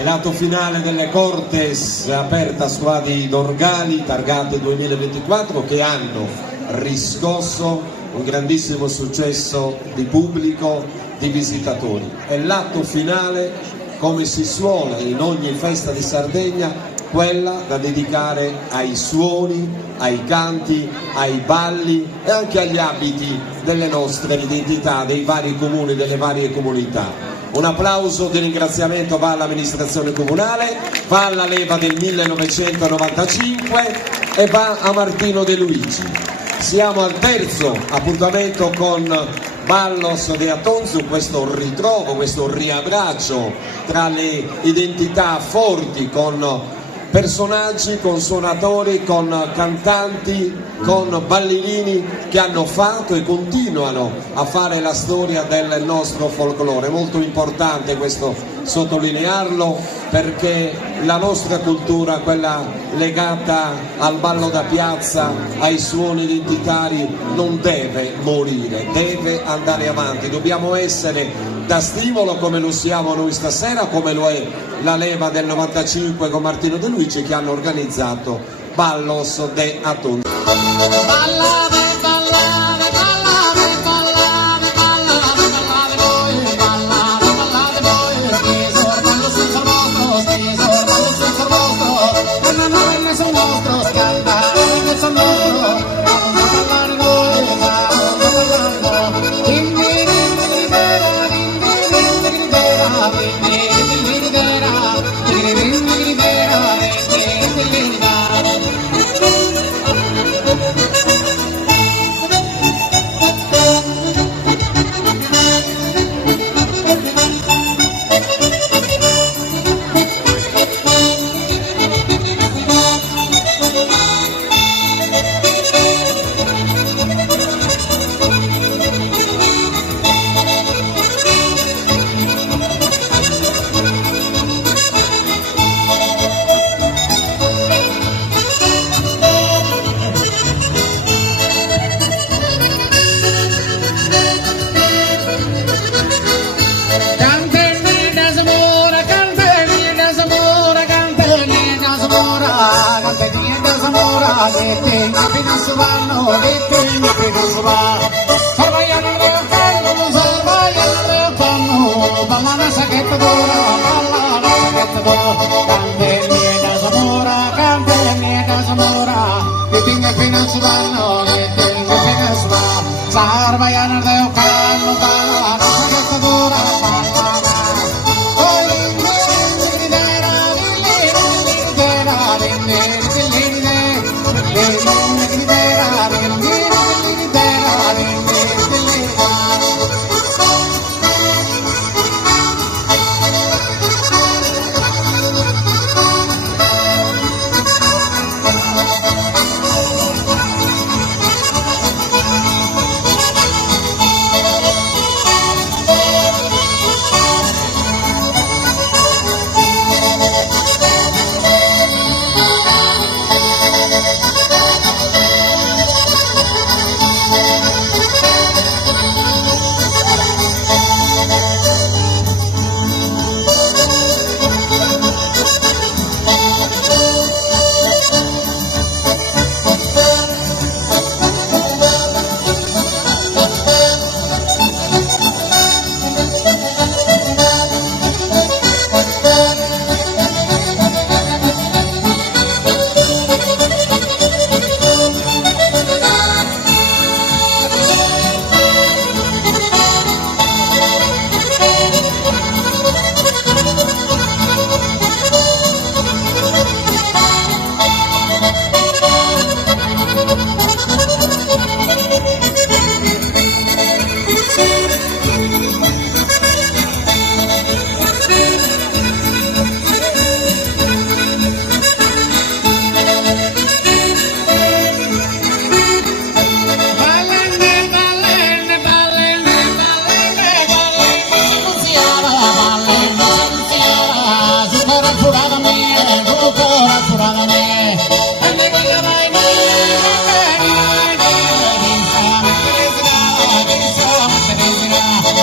È l'atto finale delle Cortes aperta a Squadi Dorgali targate 2024 che hanno riscosso un grandissimo successo di pubblico, di visitatori. È l'atto finale, come si suona in ogni festa di Sardegna, quella da dedicare ai suoni, ai canti, ai balli e anche agli abiti delle nostre identità, dei vari comuni, delle varie comunità. Un applauso di ringraziamento va all'amministrazione comunale, va alla leva del 1995 e va a Martino De Luigi. Siamo al terzo appuntamento con Ballos de Atonzu, questo ritrovo, questo riabbraccio tra le identità forti con personaggi, con suonatori, con cantanti, con ballerini che hanno fatto e continuano a fare la storia del nostro folklore. È molto importante questo sottolinearlo, perché la nostra cultura, quella legata al ballo da piazza, ai suoni identitari, non deve morire, deve andare avanti. Dobbiamo essere da stimolo, come lo siamo noi stasera, come lo è la leva del 95 con Martino De Luigi, che hanno organizzato Ballos de Atonzu.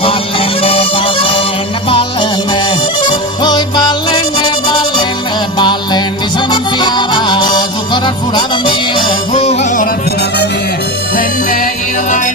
Ballenne, ballenne, poi ballenne. ballen di Santiara, su coral furata mia, furata mia, venne in la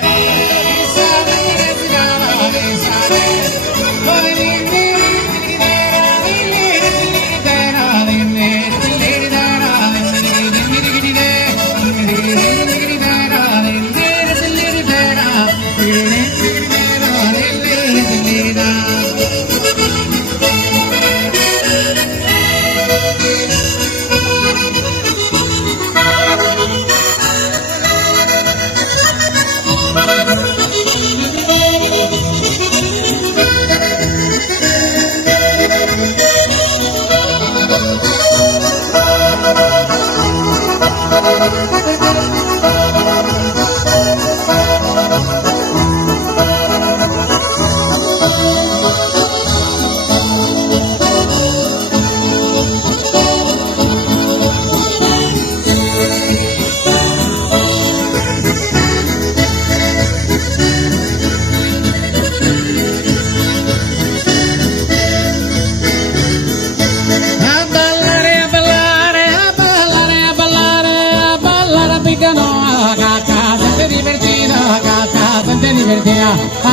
a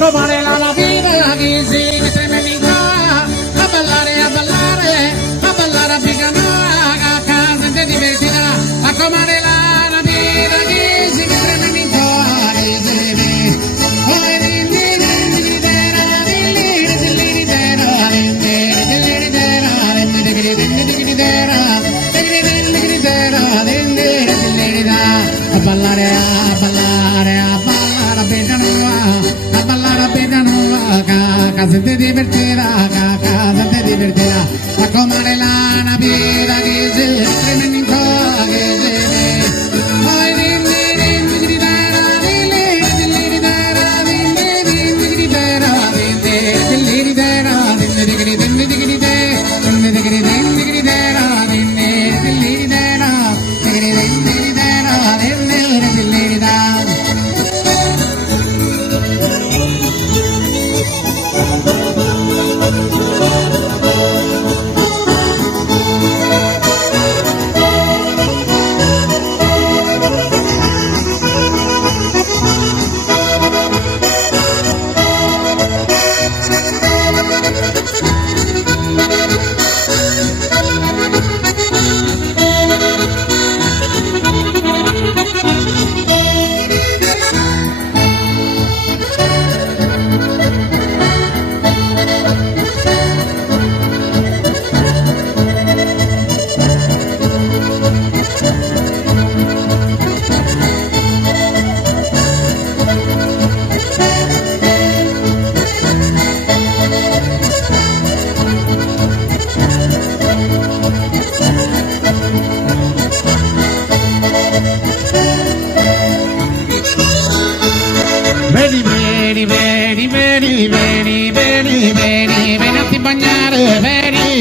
comare la Navidad, che si mette in a ballare, a Picanoa, a casa te divertirà, a comare la Navidad, che si mette in a ballare a Pedanoa, casa te divertirà, a comare la Navidad, che si tremendo in cuore, che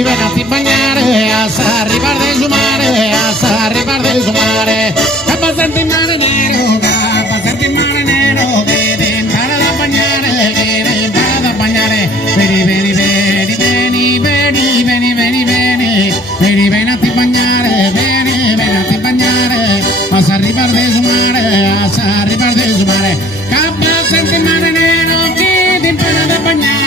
venati bagnare, a arrivare del mare, capa senti il mare nero, che devi imparare a bagnare, veni, venati bagnare, a arrivare del mare, capa senti il mare nero, che devi imparare a bagnare,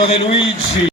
Marcello De Luigi,